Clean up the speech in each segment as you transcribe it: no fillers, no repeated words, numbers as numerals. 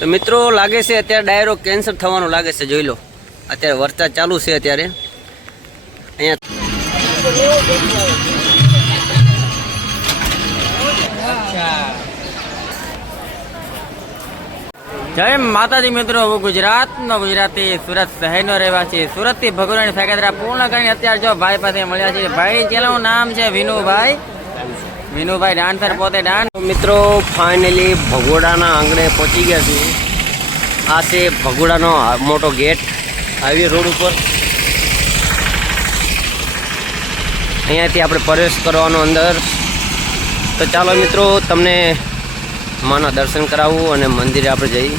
તો મિત્રો લાગે છે અત્યારે ડાયરો કેન્સલ થવાનું લાગે છે, જોઈ લો અત્યારે વરસાદ ચાલુ છે અત્યારે અહીંયા। જય માતાજી મિત્રો, હું ગુજરાતનો ગુજરાતી સુરત શહેરનો રહેવાસી સુરતથી ભગોડાની સાયકલ પૂર્ણ કરીને અત્યારે જો ભાઈ પાસે મળ્યા છે। ભાઈ જેનું નામ છે વિનુભાઈ ડાન્સર, પોતે ડાન્સ। મિત્રો ફાઇનલી ભગોડાના આંગણે પહોંચી ગયા છે। આ છે ભગોડાનો મોટો ગેટ હાઈવે રોડ ઉપર। અહીંયાથી આપણે પ્રવેશ કરવાનો અંદર। તો ચાલો મિત્રો તમને માના દર્શન કરાવવું અને મંદિરે આપણે જઈએ।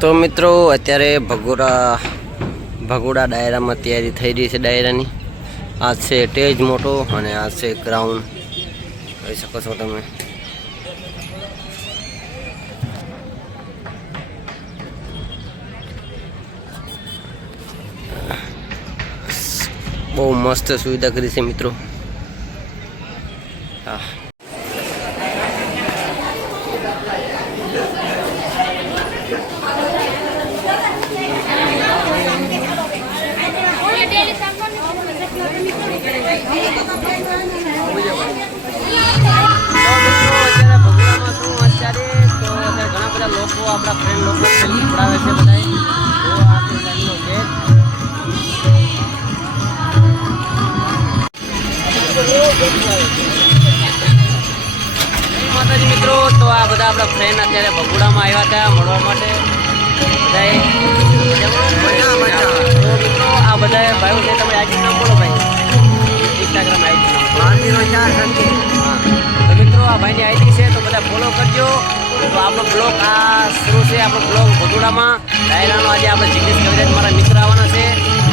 તો મિત્રો અત્યારે ભગોડા ડાયરામાં તૈયારી થઈ રહી છે ડાયરાની। આ છે સ્ટેજ મોટો અને આ છે ગ્રાઉન્ડ, કહી શકો છો તમે। બહુ મસ્ત સુવિધા કરી છે મિત્રો। હા, લોકો આપણા ફ્રેન્ડ લોકો પડાવે છે બધા। માતાજી મિત્રો, તો આ બધા આપણા ફ્રેન્ડ અત્યારે ભગોડામાં આવ્યા હતા મળવા માટે। તો મિત્રો આ બધા ભાઈઓ છે, તમે આઈડી નામ બોલો ભાઈ, ઇન્સ્ટાગ્રામ આઈડી નામ। તો મિત્રો આ ભાઈની આઈડી છે, તો બધા ફોલો કરજો। તો આપણો બ્લોગ આ શરૂ છે, આપણો બ્લોગ ભગોડામાં ડાયરાનો। આજે આપણે જિગ્નેશ કવિરાજ મારા મિત્ર આવવાના છે,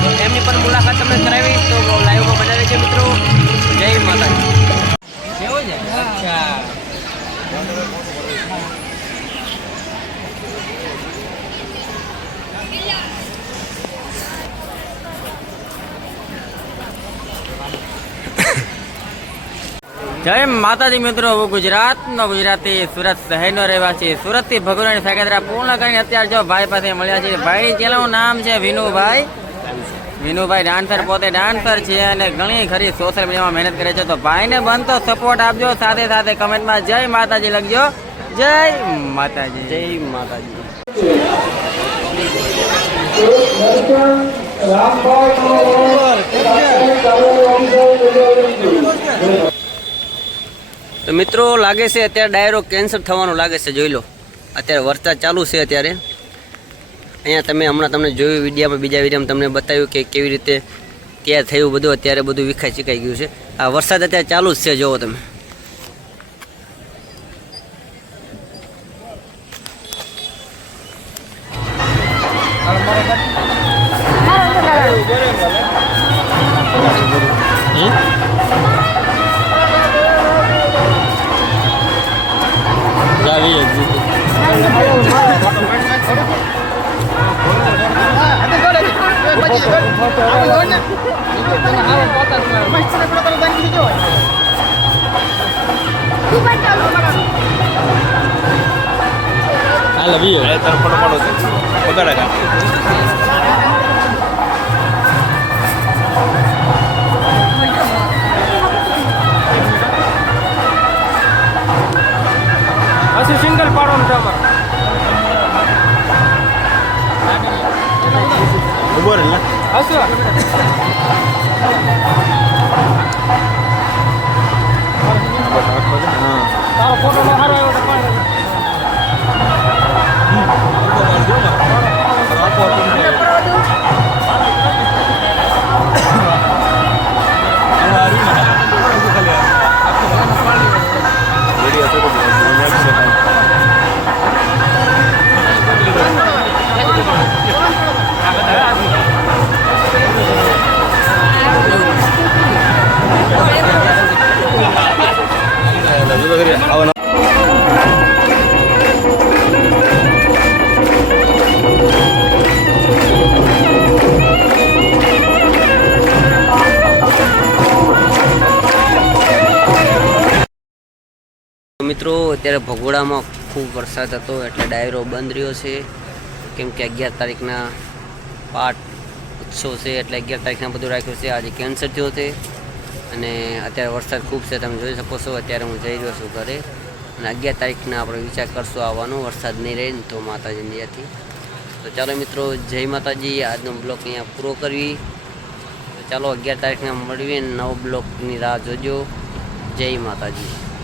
તો એમની પણ મુલાકાત તમને કરાવી। તો લાઈવમાં બના રહેજો મિત્રો। જય માતાજી। કેવો છે? અચ્છા, જય માતાજી મિત્રો, હું ગુજરાતનો ગુજરાતી સુરત શહેરનો રહેવાસી સુરતથી ભગોડાની સાયકલ પૂર્ણ કરીને અત્યારે જો ભાઈ પાસે મળ્યા છે। ભાઈ જેનું નામ છે વિનુભાઈ ડાન્સર, પોતે ડાન્સર છે અને ઘણી ખરી સોશિયલ મીડિયામાં મહેનત કરે છે। તો ભાઈને બનતો સપોર્ટ આપજો, સાથે સાથે કમેન્ટમાં જય માતાજી લખજો। જય માતાજી, જય માતાજી। તો મિત્રો લાગે છે અત્યારે ડાયરો કેન્સલ થવાનું લાગે છે, જોઈ લો અત્યારે વરસાદ ચાલુ છે અત્યારે અહીંયા। તમે હમણાં તમને જોયું વિડીયામાં, બીજા વિડીયામાં તમને બતાવ્યું કે કેવી રીતે તૈયાર થયું બધું। અત્યારે બધું વિખાઈ ચીકાઈ ગયું છે। આ વરસાદ અત્યારે ચાલુ જ છે, જોવો તમે। હાલો બીજો તારો ફોટો પાડો બગાડા હશે સિંગલ પાડવાનું છે ઉભો રહે હશે તારો ફોટો સારો આવ્યો મિત્રો અત્યારે ભગોડામાં ખૂબ વરસાદ હતો એટલે ડાયરો બંધ રહ્યો છે કેમ કે 11 તારીખના પાઠ ઉત્સવ છે એટલે 11 તારીખના બધું રાખ્યું છે આજે કેન્સલ થયો છે અને અત્યારે વરસાદ ખૂબ છે તમે જોઈ શકો છો અત્યારે હું જઈ રહ્યો છું ઘરે અને 11 તારીખના આપણે વિચાર કરશું આવવાનો વરસાદ નહીં રહે ને તો માતાજીની દયાથી તો ચાલો મિત્રો જય માતાજી આજનો બ્લોગ અહીંયા પૂરો કરવી તો ચાલો 11 તારીખના મળીએ નવો બ્લોગની રાહ જોજો જય માતાજી